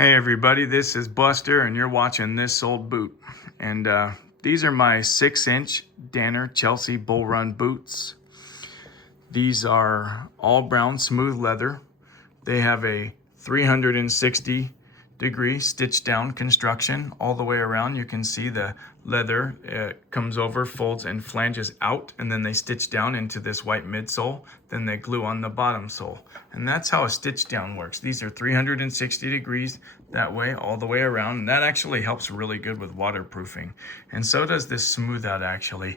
Hey everybody, this is Buster and you're watching This Old Boot. And these are my 6-inch Danner Chelsea Bull Run boots. These are all brown smooth leather. They have a 360-degree stitch down construction all the way around. You can see the leather comes over, folds and flanges out, and then they stitch down into this white midsole. Then they glue on the bottom sole. And that's how a stitch down works. These are 360 degrees that way, all the way around. And that actually helps really good with waterproofing. And so does this smooth out actually.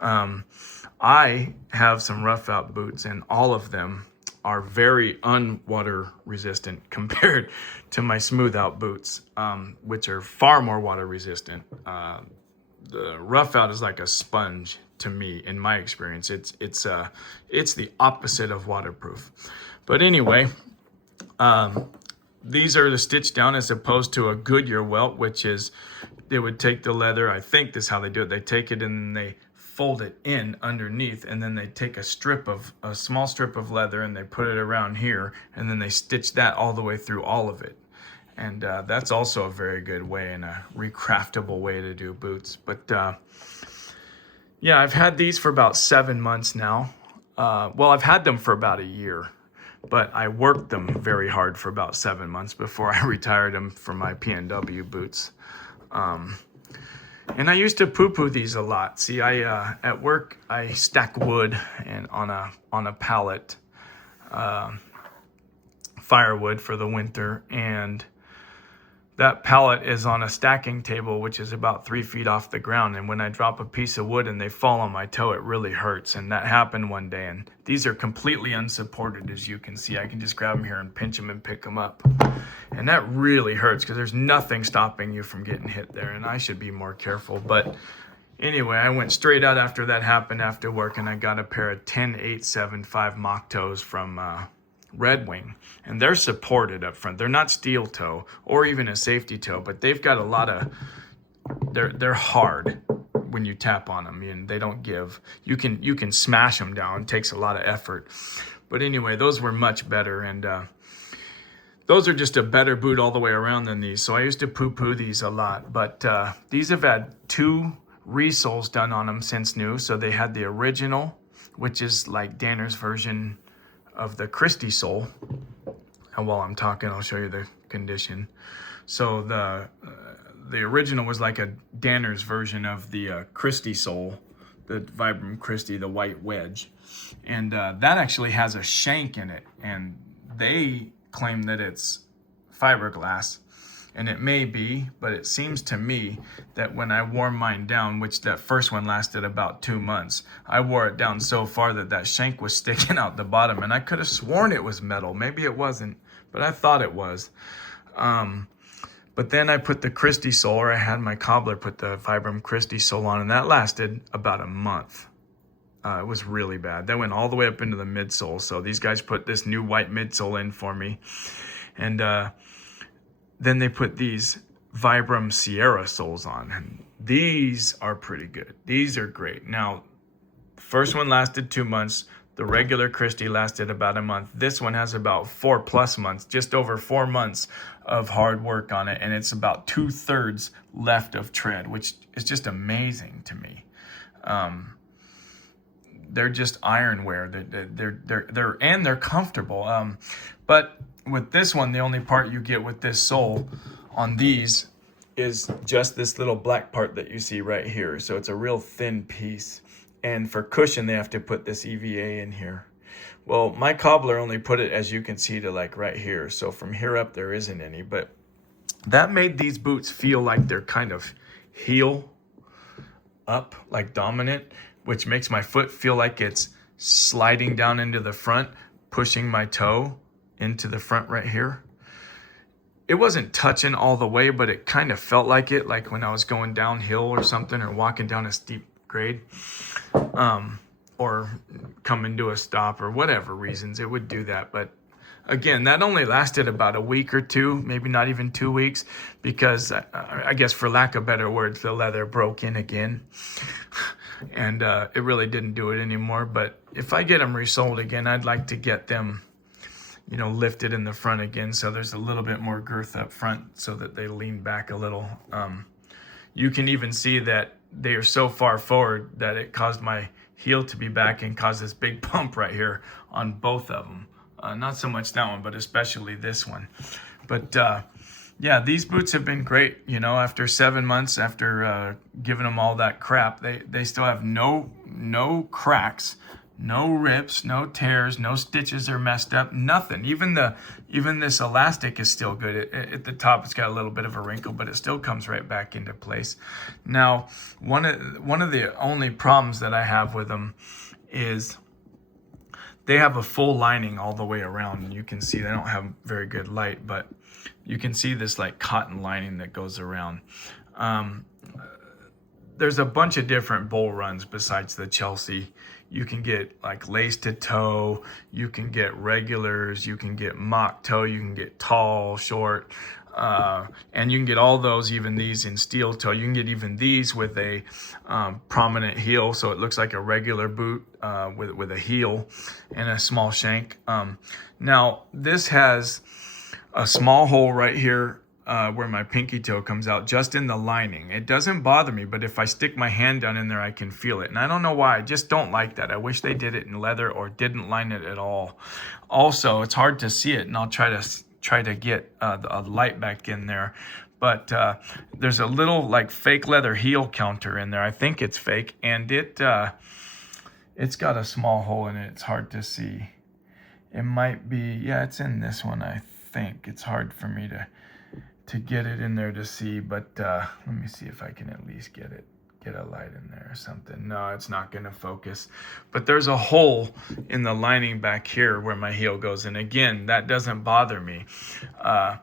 I have some rough out boots and all of them are very unwater resistant compared to my smooth out boots, which are far more water resistant. The rough out is like a sponge to me, in my experience. It's the opposite of waterproof. But anyway, these are the stitch down as opposed to a Goodyear welt, which is they would take the leather. I think this is how they do it. They take it and they fold it in underneath, and then they take a small strip of leather and they put it around here, and then they stitch that all the way through all of it. And that's also a very good way and a recraftable way to do boots. But yeah, I've had these for about 7 months now. Well, I've had them for about a year, but I worked them very hard for about 7 months before I retired them for my P&W boots. And I used to poo-poo these a lot. See, at work I stack wood and on a pallet, firewood for the winter, and that pallet is on a stacking table, which is about 3 feet off the ground. And when I drop a piece of wood and they fall on my toe, it really hurts. And that happened one day. And these are completely unsupported, as you can see. I can just grab them here and pinch them and pick them up. And that really hurts because there's nothing stopping you from getting hit there. And I should be more careful. But anyway, I went straight out after that happened after work, and I got a pair of 10.875 mock toes from Red Wing, and they're supported up front. They're not steel toe or even a safety toe, but they've got a lot of, they're hard when you tap on them and they don't give. You can smash them down. It takes a lot of effort. But anyway, those were much better, and those are just a better boot all the way around than these. So I used to poo-poo these a lot, but these have had 2 resoles done on them since new. So they had the original, which is like Danner's version of the Christie sole. And while I'm talking, I'll show you the condition. So the original was like a Danner's version of the Christie sole, the Vibram Christie, the white wedge. And that actually has a shank in it. And they claim that it's fiberglass. And it may be, but it seems to me that when I wore mine down, which that first one lasted about 2 months, I wore it down so far that shank was sticking out the bottom, and I could have sworn it was metal. Maybe it wasn't, but I thought it was. But then I put the Christie sole, or I had my cobbler put the Vibram Christie sole on, and that lasted about a month. It was really bad. That went all the way up into the midsole. So these guys put this new white midsole in for me, and then they put these Vibram Sierra soles on, and these are pretty good. These are great. Now, the first one lasted 2 months. The regular Christie lasted about a month. This one has about 4+ months, just over 4 months of hard work on it, and it's about 2/3 left of tread, which is just amazing to me. They're just ironware. They're comfortable. But with this one, the only part you get with this sole on these is just this little black part that you see right here. So it's a real thin piece. And for cushion, they have to put this EVA in here. Well, my cobbler only put it, as you can see, to like right here. So from here up, there isn't any. But that made these boots feel like they're kind of heel up, like dominant, which makes my foot feel like it's sliding down into the front, pushing my toe into the front right here. It wasn't touching all the way, but it kind of felt like it, like when I was going downhill or something, or walking down a steep grade, or coming to a stop, or whatever reasons it would do that. But again, that only lasted about a week or 2, maybe not even 2 weeks, because I guess for lack of better words, the leather broke in again. And it really didn't do it anymore. But if I get them resold again, I'd like to get them, you know, lifted in the front again, so there's a little bit more girth up front so that they lean back a little. You can even see that they are so far forward that it caused my heel to be back and caused this big bump right here on both of them. Not so much that one, but especially this one. But yeah, these boots have been great. You know, after 7 months, after giving them all that crap, they still have no cracks, no rips, no tears, no stitches are messed up, nothing. Even this elastic is still good. At the top, it's got a little bit of a wrinkle, but it still comes right back into place. Now, one of the only problems that I have with them is they have a full lining all the way around, and you can see they don't have very good light, but you can see this like cotton lining that goes around. There's a bunch of different bull runs besides the Chelsea. You can get like lace to toe, you can get regulars, you can get mock toe, you can get tall, short, and you can get all those, even these in steel toe. You can get even these with a prominent heel, so it looks like a regular boot with a heel and a small shank. Now this has a small hole right here where my pinky toe comes out, just in the lining. It doesn't bother me, but if I stick my hand down in there, I can feel it. And I don't know why, I just don't like that. I wish they did it in leather or didn't line it at all. Also, it's hard to see it, and I'll try to get a light back in there. But there's a little like fake leather heel counter in there. I think it's fake, and it's got a small hole in it. It's hard to see. It might be, yeah, it's in this one, I think. It's hard for me to get it in there to see, but let me see if I can at least get a light in there or something. No, it's not going to focus, but there's a hole in the lining back here where my heel goes, and again, that doesn't bother me. I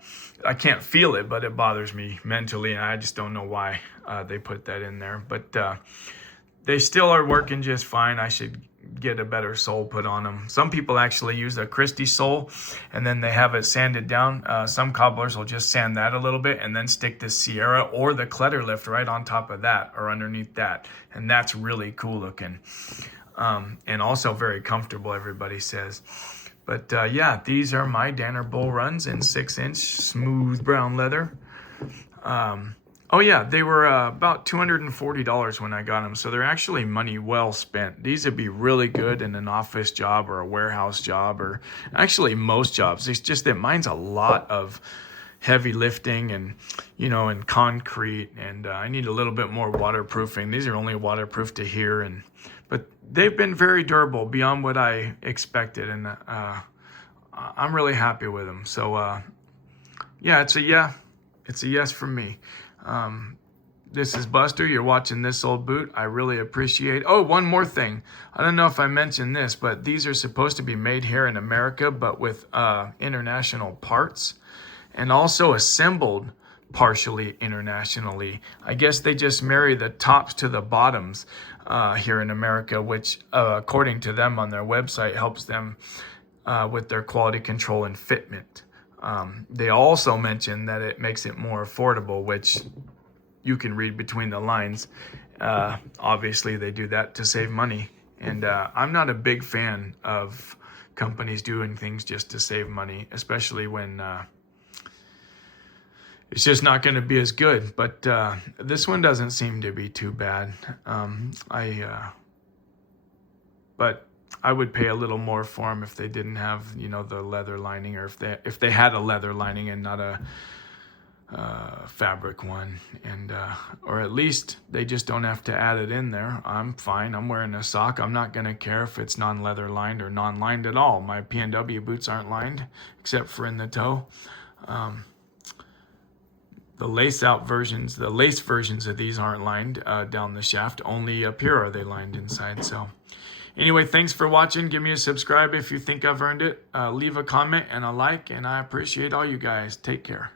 can't feel it, but it bothers me mentally, and I just don't know why they put that in there. But they still are working just fine. I should get a better sole put on them. Some people actually use a Christie sole, and then they have it sanded down. Some cobblers will just sand that a little bit and then stick the Sierra or the Kletter lift right on top of that or underneath that, and that's really cool looking, and also very comfortable, everybody says. But yeah, these are my Danner bull runs in 6-inch smooth brown leather. Oh yeah, they were about $240 when I got them, so they're actually money well spent. These would be really good in an office job or a warehouse job, or actually most jobs. It's just that mine's a lot of heavy lifting and, you know, and concrete, and I need a little bit more waterproofing. These are only waterproof to here, but they've been very durable beyond what I expected, and I'm really happy with them. So yeah, it's a yes from me. This is Buster. You're watching This Old Boot. I really appreciate. Oh, one more thing. I don't know if I mentioned this, but these are supposed to be made here in America, but with international parts, and also assembled partially internationally. I guess they just marry the tops to the bottoms here in America, which according to them on their website helps them with their quality control and fitment. They also mention that it makes it more affordable, which you can read between the lines. Obviously, they do that to save money. And I'm not a big fan of companies doing things just to save money, especially when it's just not going to be as good. But this one doesn't seem to be too bad. But I would pay a little more for them if they didn't have, you know, the leather lining, or if they had a leather lining and not a fabric one, and or at least they just don't have to add it in there. I'm fine. I'm wearing a sock. I'm not gonna care if it's non-leather lined or non-lined at all. My P&W boots aren't lined except for in the toe. The lace versions of these aren't lined down the shaft. Only up here are they lined inside. So anyway, thanks for watching. Give me a subscribe if you think I've earned it. Leave a comment and a like, and I appreciate all you guys. Take care.